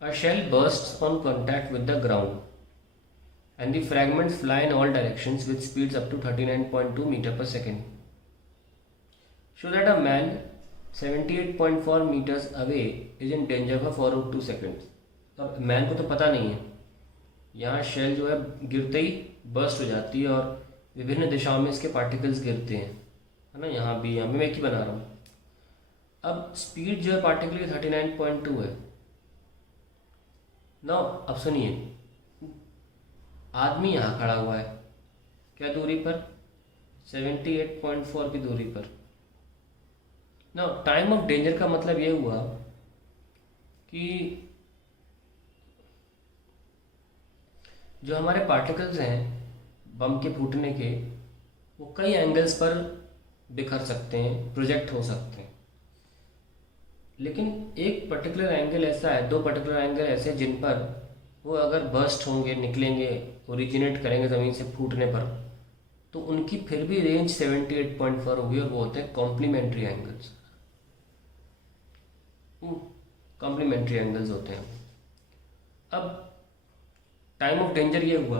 A shell bursts on contact with the ground and the fragments fly in all directions with speeds up to 39.2 meter per second. Show that a man 78.4 meters away is in danger for 402 seconds. अब man को तो पता नहीं है, यहाँ shell जो है गिरते ही बर्स्ट हो जाती है और विभिन्न दिशाओं में इसके पार्टिकल्स गिरते हैं, है ना। यहाँ भी, यहाँ भी मैं एक ही बना रहा हूँ। अब स्पीड जो है पार्टिकल की 39.2 है ना। अब सुनिए, आदमी यहाँ खड़ा हुआ है, क्या दूरी पर? 78.4 की दूरी पर ना। टाइम ऑफ डेंजर का मतलब ये हुआ कि जो हमारे पार्टिकल्स हैं बम के फूटने के, वो कई एंगल्स पर बिखर सकते हैं, प्रोजेक्ट हो सकते हैं। लेकिन एक पर्टिकुलर एंगल ऐसा है, दो पर्टिकुलर एंगल ऐसे जिन पर वो अगर बर्स्ट होंगे, निकलेंगे, ओरिजिनेट करेंगे ज़मीन से फूटने पर, तो उनकी फिर भी रेंज 78.4 होगी, और वो होते हैं कॉम्प्लीमेंट्री एंगल्स। कॉम्प्लीमेंट्री एंगल्स होते हैं। अब टाइम ऑफ डेंजर ये हुआ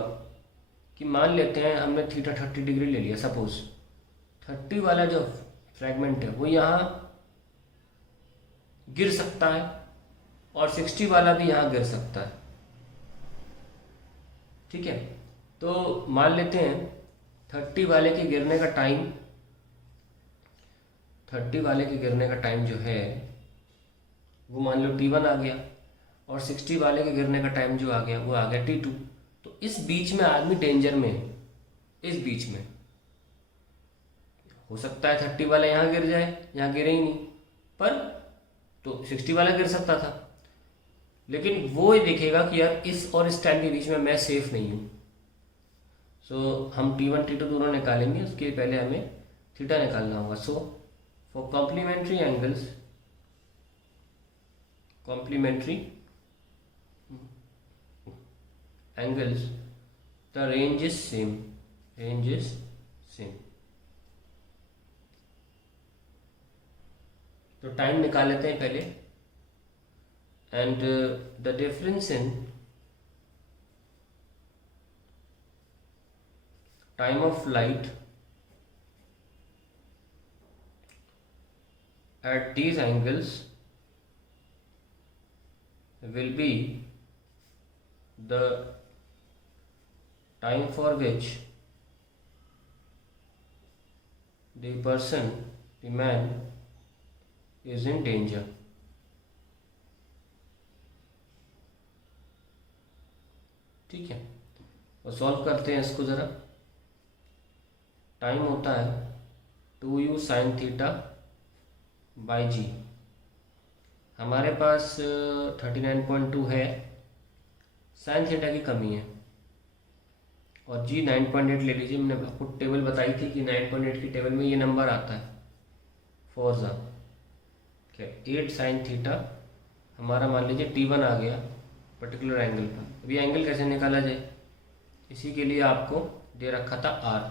कि मान लेते हैं हमने थीटा 30 डिग्री ले लिया, सपोज 30 वाला जो फ्रैगमेंट है वो यहाँ गिर सकता है और 60 वाला भी यहाँ गिर सकता है, ठीक है। तो मान लेते हैं 30 वाले के गिरने का टाइम, 30 वाले के गिरने का टाइम जो है वो मान लो t1 आ गया, और 60 वाले के गिरने का टाइम जो आ गया वो आ गया t2। तो इस बीच में आदमी डेंजर में है। इस बीच में हो सकता है 30 वाला यहाँ गिर जाए, यहाँ गिरे ही नहीं, पर तो 60 वाला गिर सकता था। लेकिन वो ये देखेगा कि यार इस और इस टाइम के बीच में मैं सेफ नहीं हूँ। सो हम t1 t2 दोनों निकालेंगे, उसके पहले हमें थीटा निकालना होगा। So for complementary angles, complementary angles, the range is same, range is same। तो टाइम निकाल लेते हैं पहले, and the difference in time of light at these angles will be the time for which the person, the man, is in danger। ठीक है, और solve करते हैं इसको ज़रा। टाइम होता है 2u sin थीटा बाई जी। हमारे पास 39.2 है, साइन थीटा की कमी है, और जी 9.8 ले लीजिए। मैंने आपको टेबल बताई थी कि 9.8 की टेबल में ये नंबर आता है, फोर्जा। क्या 8 साइन थीटा हमारा, मान लीजिए t1 आ गया पर्टिकुलर एंगल पर। अभी एंगल कैसे निकाला जाए, इसी के लिए आपको दे रखा था r।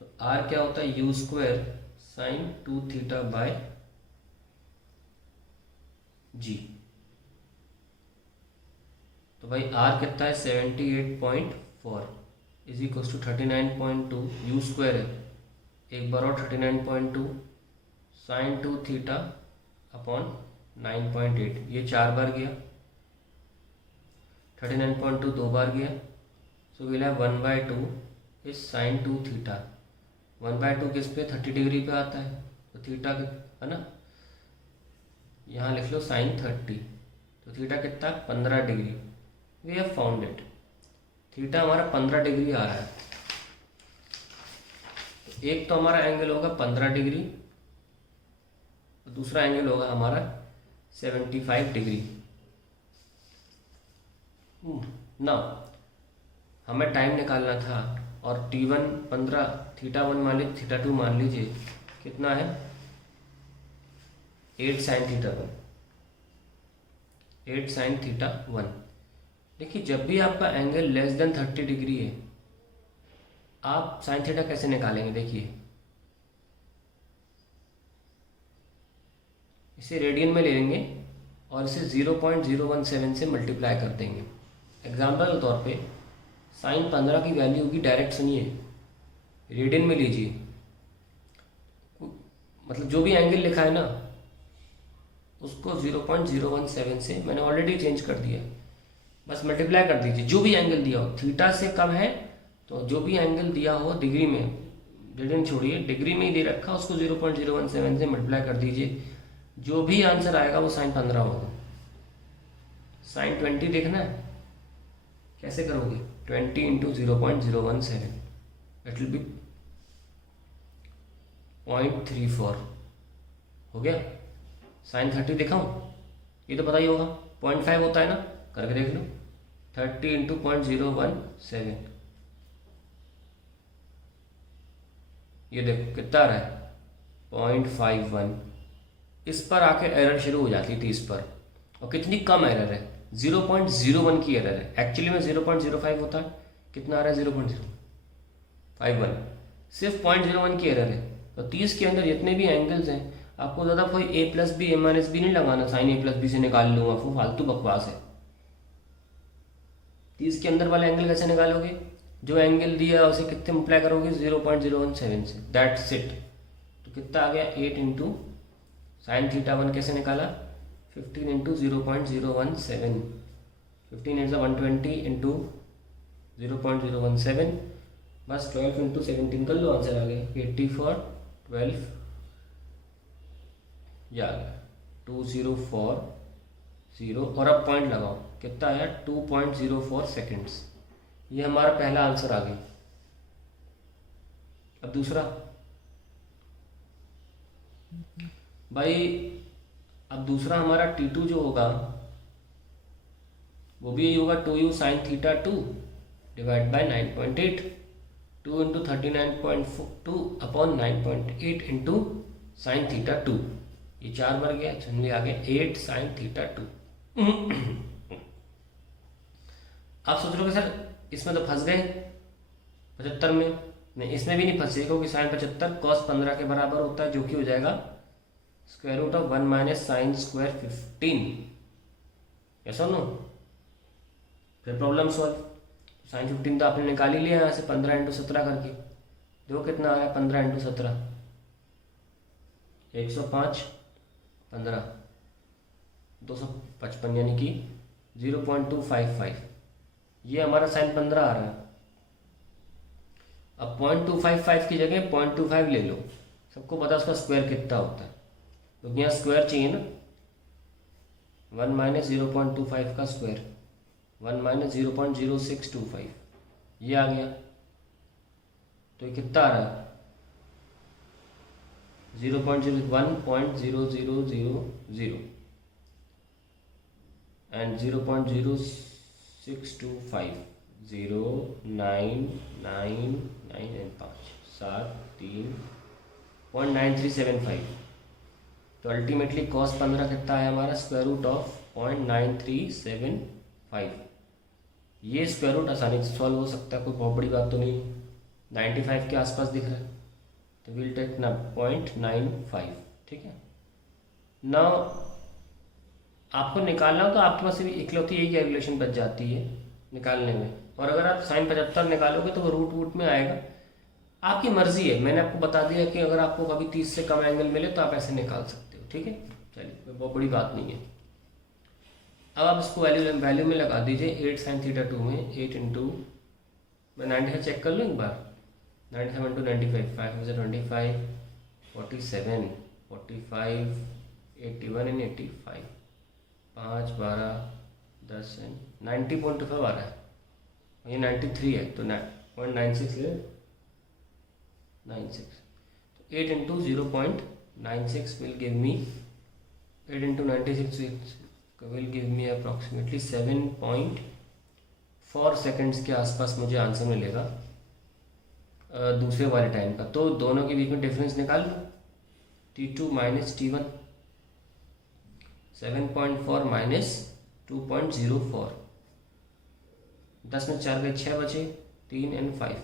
तो r क्या होता है, u square sine 2 theta by g. तो भाई r कितना है, 78.4 is equal to 39.2, u square है एक बार और 39.2 साइन 2 थीटा अपॉन 9.8, ये 4 बार गया, 39.2 2 बार गया। So will have 1/2 is sine 2 theta. 1/2 किस पे, 30 डिग्री पे आता है, तो थीटा है ना, यहाँ लिख लो साइन 30, तो थीटा कितना, 15 degree. We have found it, theta हमारा 15 डिग्री आ रहा है। तो एक तो हमारा एंगल होगा 15 डिग्री, और दूसरा एंगल होगा हमारा 75 डिग्री। ना हमें टाइम निकालना था, और t1 15, थीटा 1 मान लीजिए, थीटा 2 मान लीजिए, कितना है 8 साइन थीटा 1, 8 साइन थीटा 1। देखिए जब भी आपका एंगल लेस देन 30 डिग्री है, आप साइन थीटा कैसे निकालेंगे, देखिए इसे रेडियन में ले लेंगे और इसे 0.017 से मल्टीप्लाई कर देंगे। एग्जाम्पल के तौर पे साइन 15 की वैल्यू होगी, डायरेक्ट सुनिए, रेडियन में लीजिए, मतलब जो भी एंगल लिखा है ना उसको 0.017 से मैंने ऑलरेडी चेंज कर दिया, बस मल्टीप्लाई कर दीजिए। जो भी एंगल दिया हो, थीटा से कम है तो जो भी एंगल दिया हो डिग्री में, रेडियन छोड़िए, डिग्री में ही दे रखा, उसको 0.017 से मल्टीप्लाई कर दीजिए। जो भी आंसर आएगा वो साइन 15 होगा। साइन 20 देखना है, कैसे करोगे? 20 इंटू 0.017, इट विल बी 0.34 हो गया। साइन 30 दिखाऊं? ये तो पता ही होगा, 0.5 होता है ना, करके देख लो। 30 इंटू 0.017, ये देखो कितना आ रहा है, 0.51। इस पर आके एरर शुरू हो जाती थी, इस पर, और कितनी कम एरर है, 0.01 की एरर है। एक्चुअली में 0.05 होता है, कितना आ रहा है 0.051, सिर्फ 0.01 की एरर है। तो 30 के अंदर जितने भी एंगल्स हैं, आपको ज़्यादा कोई a plus B A minus B नहीं लगाना, साइन a प्लस बी से निकाल लूँगा, वो फालतू बकवास है। 30 के अंदर वाले एंगल कैसे निकालोगे? जो एंगल दिया उसे कितने मल्टीप्लाई करोगे? 0.017 से, दैट्स इट। तो कितना आ गया? 8 इंटू साइन थीटा 1 कैसे निकाला? 15 इंटू 0.017, 15 इज 120 इंटू 0.017, बस 12 इंटू 17 कर लो, आंसर आ गया 84, 12 या 2040। और अब पॉइंट लगाओ, कितना आया? 2.04 सेकेंड्स। ये हमारा पहला आंसर आ गया। अब दूसरा भाई, अब दूसरा हमारा T2 जो होगा वो भी यही होगा, 2u sine theta 2 divide by 9.8, 2 into 39.2 upon 9.8 into sine theta 2, ये 4 बार गया, चलिए आ गया 8 साइन थीटा 2। आप सोच रहे हो सर इसमें तो फंस गए 75 में, नहीं इसमें भी नहीं फंसे, क्योंकि साइन 75 कॉस 15 के बराबर होता है, जो कि हो जाएगा square root of 1 minus sine square 15। Yes और नो? फिर प्रॉब्लम सॉल्व। साइन 15 तो आपने निकाल ही लिया यहाँ से, 15 इंटू 17 करके, देखो कितना आ रहा है, 15 इंटू 17, 105, 15, 255, यानी कि 0.255, ये हमारा साइन 15 आ रहा है। अब 0.255 की जगह 0.25 ले लो, सबको पता है उसका स्क्वायर कितना होता है, क्योंकि यहाँ स्क्वायर चाहिए ना। 1 माइनस 0.25 का स्क्वायर, 1 माइनस 0.0625, ये आ गया। तो ये कितना आ रहा है? 1.000 एंड 0.0625, 0 9 9 9 एंड 5 7 3.9375। तो अल्टीमेटली कॉस 15 कितना है हमारा? Square root of 0.9375। ये स्क्वायर रूट आसानी से सॉल्व हो सकता है, कोई बहुत बड़ी बात तो नहीं। 95 के आसपास दिख रहा है, तो विल टेक ना 0.95, ठीक है ना। आपको निकालना हो तो आपके पास भी इकलौती यही कैलकुलेशन बच जाती है निकालने में। और अगर आप साइन 75 निकालोगे तो वो रूट वूट में आएगा, आपकी मर्जी है। मैंने आपको बता दिया कि अगर आपको कभी 30 से कम एंगल मिले तो आप ऐसे निकाल सकते हो, ठीक है। चलिए, बहुत बड़ी बात नहीं है। अब आप इसको वैल्यू में लगा दीजिए। 8 साइन थीटा 2 में 8 इंटू, मैं 95 चेक कर लूँ एक बार, 97 इंटू 95, 5 में से 25, 47, 45, 81 एंड 85, 5 12 10 एंड 90.5 आ रहा है, ये 93 है तो 0.96 ले 96। तो 8 into 0.96 will give me 8 into 96 will give me approximately 7.4 seconds के आसपास मुझे आंसर मिलेगा दूसरे वाले टाइम का। तो दोनों के बीच में डिफरेंस निकाल लो, T2 माइनस T1, 7.4 माइनस 2.04, 10 में 4 गए, 6 बचे, 3 एंड 5।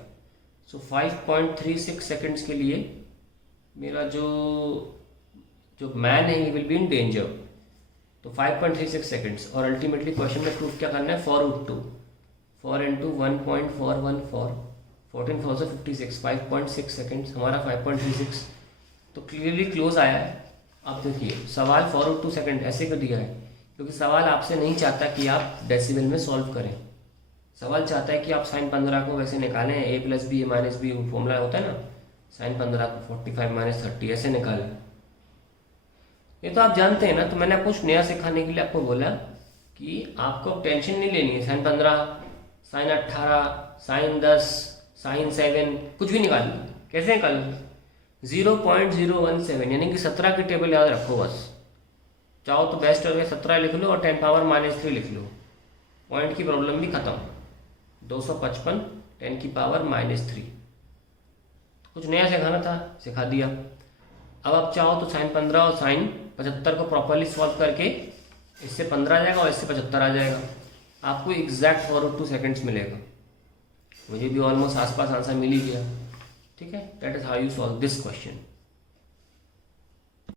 सो 5.36 सेकेंड्स के लिए मेरा जो मैन है he will be in danger. तो 5.36 सेकेंड्स। और अल्टीमेटली क्वेश्चन में प्रूफ क्या करना है, 4√2, 4 इंटू 1.414, 14,456, 5.6 सेकेंड्स, हमारा 5.36, तो क्लियरली क्लोज आया है। अब देखिए सवाल 4√2 सेकेंड ऐसे कर दिया है क्योंकि सवाल आपसे नहीं चाहता कि आप डेसिबल में सॉल्व करें, सवाल चाहता है कि आप sin 15 को वैसे निकालें, a + b a - b formula होता है ना, sin 15 को 45 - 30 ऐसे निकालें। ये तो आप जानते हैं ना, तो मैंने आपको कुछ नया सिखाने के लिए आपको बोला कि आपको टेंशन नहीं लेनी है। sin 15, sin 18, sin 10, sin 7 कुछ भी निकाल लो। कैसे निकाल लो, 0.017 यानी कि 17 की टेबल याद रखो बस। चाहो तो बेस्ट करके 17 लिख लो और 10⁻³ लिख लो, पॉइंट की प्रॉब्लम भी खत्म। 255 10⁻³ कुछ नया सिखाना था, सिखा दिया। अब आप चाहो तो sin 15 और sin 75 को प्रॉपरली सॉल्व करके इससे 15 आ जाएगा और इससे 75 आ जाएगा, आपको एग्जैक्ट 4√2 सेकेंड्स मिलेगा। मुझे भी ऑलमोस्ट आसपास आंसर मिल ही गया। ठीक है, that is how you solve this question.